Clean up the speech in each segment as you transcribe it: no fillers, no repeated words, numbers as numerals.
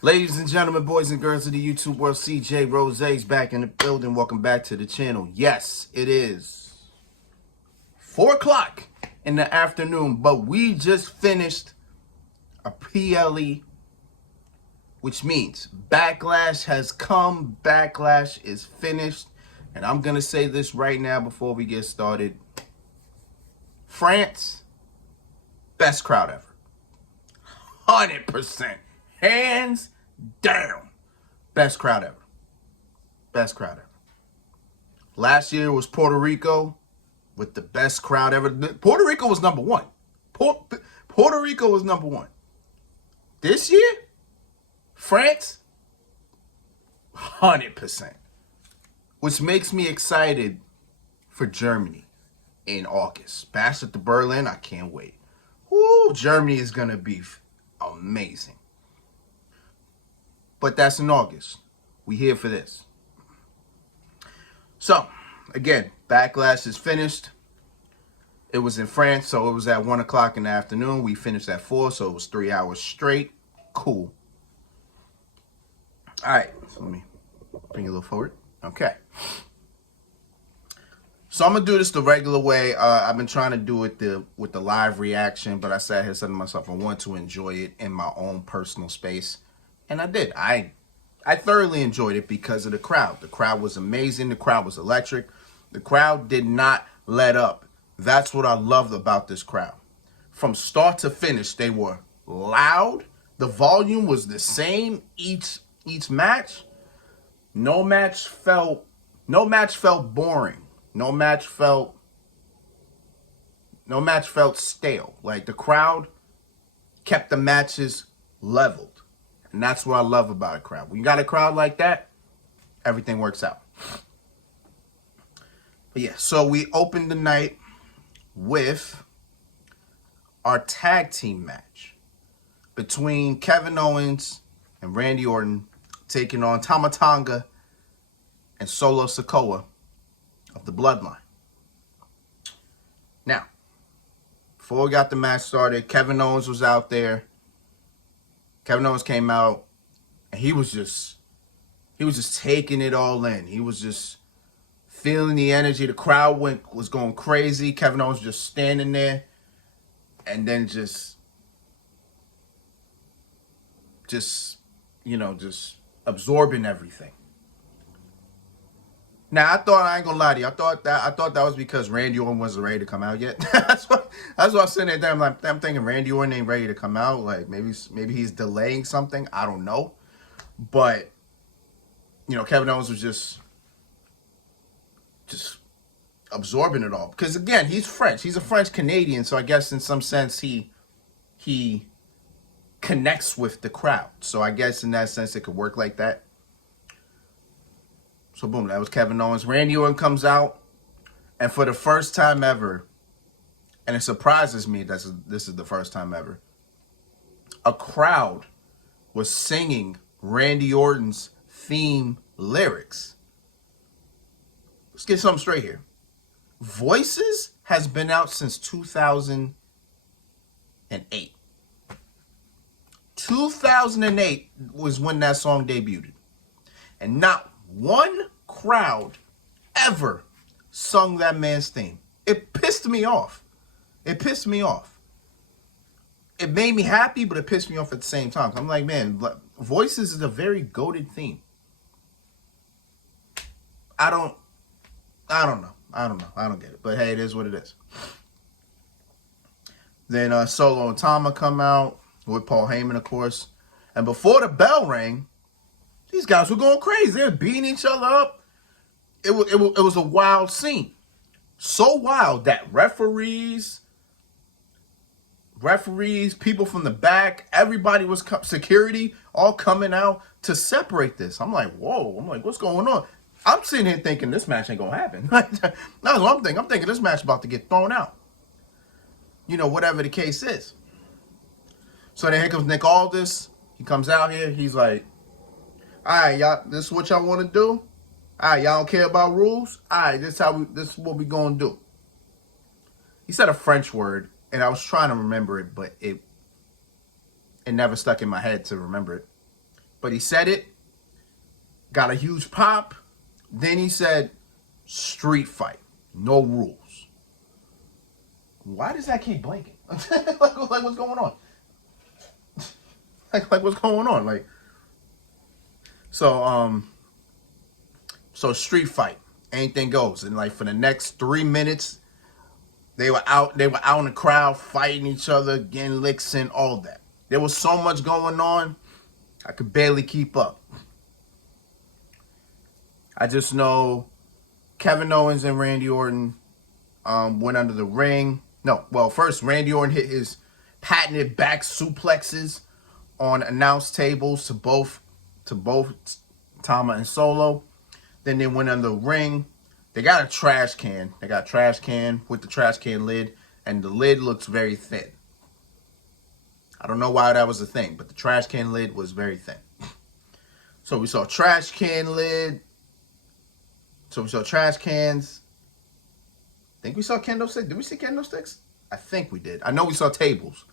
Ladies and gentlemen, boys and girls of the YouTube world, CJ Rose's back in the building. Welcome back to the channel. Yes, it is 4 o'clock in the afternoon, but we just finished a PLE, which means Backlash has come. Backlash is finished. And I'm going to say this right now before we get started. France, best crowd ever. 100%. Hands down. Best crowd ever. Best crowd ever. Last year was Puerto Rico with the best crowd ever. Puerto Rico was number one. Puerto Rico was number one. This year, France, 100%. Which makes me excited for Germany in August. Bash at the Berlin, I can't wait. Woo, Germany is going to be amazing. But that's in August. We here for this. So, again, Backlash is finished. It was in France, so it was at 1 o'clock in the afternoon. We finished at 4, so it was 3 hours straight. Cool. All right, so let me bring it a little forward. Okay. So I'm going to do this the regular way. I've been trying to do it with the live reaction, but I sat here saying to myself, I want to enjoy it in my own personal space. And I did. I thoroughly enjoyed it because of the crowd. The crowd was amazing. The crowd was electric. The crowd did not let up. That's what I loved about this crowd. From start to finish, they were loud. The volume was the same each match. No match felt boring. No match felt stale. Like, the crowd kept the matches leveled. And that's what I love about a crowd. When you got a crowd like that, everything works out. But yeah, so we opened the night with our tag team match between Kevin Owens and Randy Orton taking on Tama, Tonga and Sikoa of the Bloodline. Now, before we got the match started, Kevin Owens was out there. Kevin Owens came out, and he was just taking it all in. He was just feeling the energy. The crowd was going crazy. Kevin Owens just standing there, and then just absorbing everything. Now, I ain't gonna lie to you. I thought that was because Randy Orton wasn't ready to come out yet. that's why I was sitting there. I'm thinking Randy Orton ain't ready to come out. Like, maybe he's delaying something. I don't know. But Kevin Owens was just absorbing it all. Because again, he's French. He's a French Canadian, so I guess in some sense he connects with the crowd. So I guess in that sense it could work like that. So boom, that was Kevin Owens. Randy Orton comes out, and for the first time ever, and it surprises me that this is the first time ever, a crowd was singing Randy Orton's theme lyrics. Let's get something straight here. Voices has been out since 2008. 2008 was when that song debuted. And not one crowd ever sung that man's theme. It pissed me off. It pissed me off. It made me happy, but it pissed me off at the same time. I'm like, man, Voices is a very goated theme. I don't know. I don't get it. But hey, it is what it is. Then Solo and Tama come out with Paul Heyman, of course. And before the bell rang, these guys were going crazy. They were beating each other up. It was a wild scene. So wild that referees, people from the back, everybody was, security, all coming out to separate this. I'm like, whoa. I'm like, what's going on? I'm sitting here thinking this match ain't going to happen. That's what I'm thinking. I'm thinking this match is about to get thrown out. Whatever the case is. So then here comes Nick Aldis. He comes out here. He's like, all right, y'all, this is what y'all want to do? All right, y'all don't care about rules? All right, this is what we going to do. He said a French word, and I was trying to remember it, but it never stuck in my head to remember it. But he said it, got a huge pop. Then he said, street fight, no rules. Why does that keep blinking? like what's going on? like what's going on? Like, so street fight, anything goes. And like for the next 3 minutes, they were out in the crowd fighting each other, getting licks in, all that. There was so much going on, I could barely keep up. I just know Kevin Owens and Randy Orton went under the ring. No, well, first Randy Orton hit his patented back suplexes on announce tables to both Tama and Solo. Then they went under the ring. They got a trash can. They got a trash can with the trash can lid, and the lid looks very thin. I don't know why that was a thing, but the trash can lid was very thin. So we saw trash can lid. So we saw trash cans. I think we saw candlesticks. Did we see candlesticks? I think we did. I know we saw tables.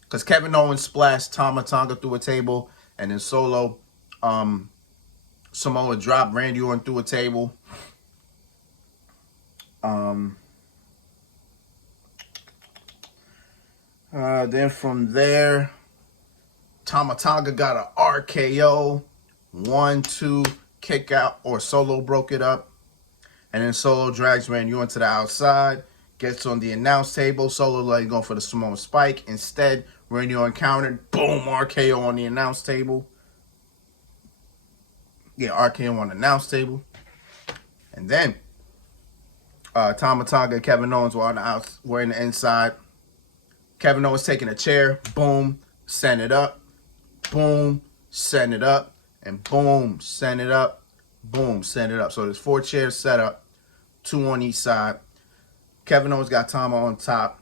Because Kevin Owens splashed Tama Tonga through a table. And then Solo, Samoa dropped Randy Orton through a table. Then from there, Tama Tonga got an RKO. 1-2 kick out, or Solo broke it up. And then Solo drags Randy Orton to the outside. Gets on the announce table. Solo let go for the Samoan spike. Instead, Randy Orton countered. Boom, RKO on the announce table. Yeah, RKO on the announce table. And then Tama Tonga and Kevin Owens were in the inside. Kevin Owens taking a chair. Boom, send it up. Boom, send it up. And boom, send it up. Boom, send it up. So there's 4 chairs set up. 2 on each side. Kevin Owens got Tama on top.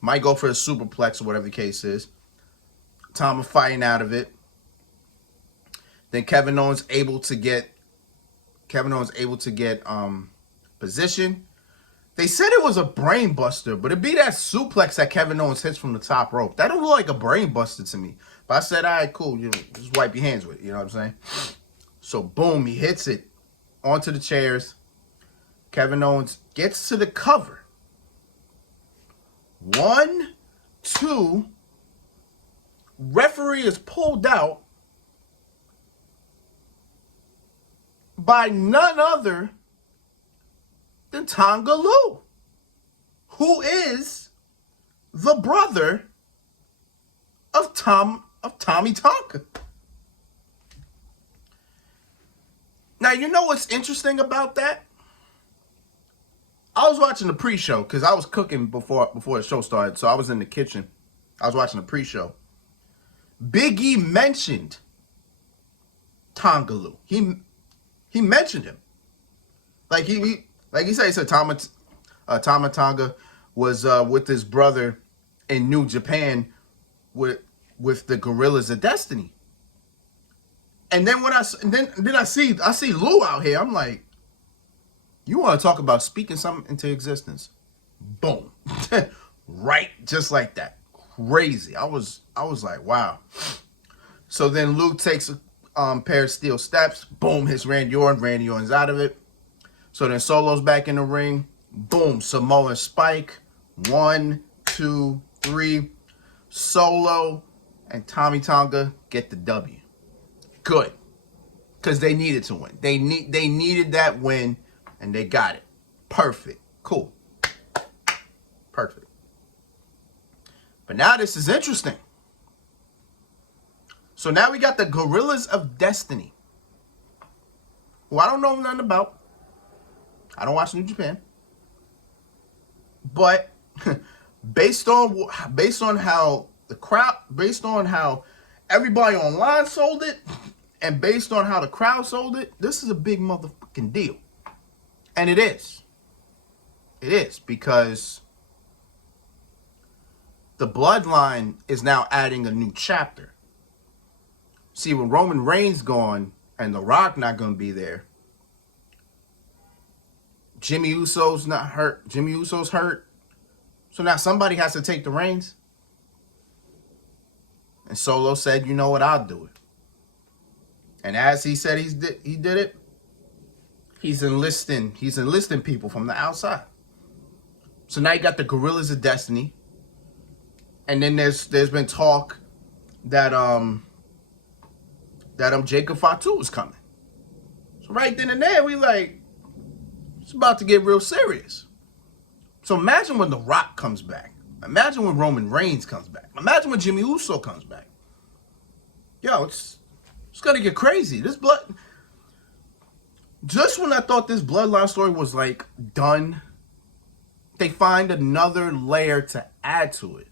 Might go for a superplex or whatever the case is. Tama fighting out of it. Then Kevin Owens able to get position. They said it was a brain buster, but it'd be that suplex that Kevin Owens hits from the top rope. That don't look like a brain buster to me. But I said, all right, cool. You know, just wipe your hands with it. You know what I'm saying? So, boom, he hits it onto the chairs. Kevin Owens gets to the cover. 1, 2. Referee is pulled out by none other than Tonga Lu, who is the brother of Tommy Tonga. Now, you know what's interesting about that? I was watching the pre-show because I was cooking before the show started, so I was in the kitchen. I was watching the pre-show. Big E mentioned Tonga Lu. He mentioned him. Like he said Tama Tonga was with his brother in New Japan with the Gorillas of Destiny. And then then I see Lou out here. I'm like, you want to talk about speaking something into existence? Boom. Right, just like that. Crazy. I was like, wow. So then Luke takes a pair of steel steps. Boom, hits Randy Orton. Randy Orton's out of it. So then Solo's back in the ring. Boom, Samoan spike. 1, 2, 3. Solo and Tommy Tonga get the W. Good. Because they needed to win. They needed that win, and they got it. Perfect. Cool. Perfect. But now this is interesting. So now we got the Gorillas of Destiny, who I don't know nothing about. I don't watch New Japan. But based on how the crowd, based on how everybody online sold it, and based on how the crowd sold it, this is a big motherfucking deal. And it is. It is, because the Bloodline is now adding a new chapter. See, when Roman Reigns gone and The Rock not going to be there, Jimmy Uso's not hurt. Jimmy Uso's hurt. So now somebody has to take the reins. And Solo said, you know what, I'll do it. And as he said he did it, he's enlisting people from the outside. So now you got the Gorillas of Destiny. And then there's been talk that Jacob Fatu is coming. So right then and there, we like, it's about to get real serious. So imagine when The Rock comes back. Imagine when Roman Reigns comes back. Imagine when Jimmy Uso comes back. Yo, it's gonna get crazy. Just when I thought this Bloodline story was like done, they find another layer to add to it,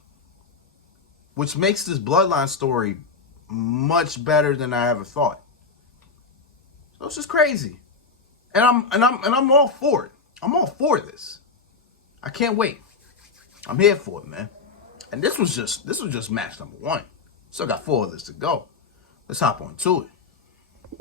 which makes this Bloodline story much better than I ever thought. So it's just crazy, and I'm all for it. I'm all for this. I can't wait. I'm here for it, man. And this was just match number 1. Still got 4 others to go. Let's hop on to it.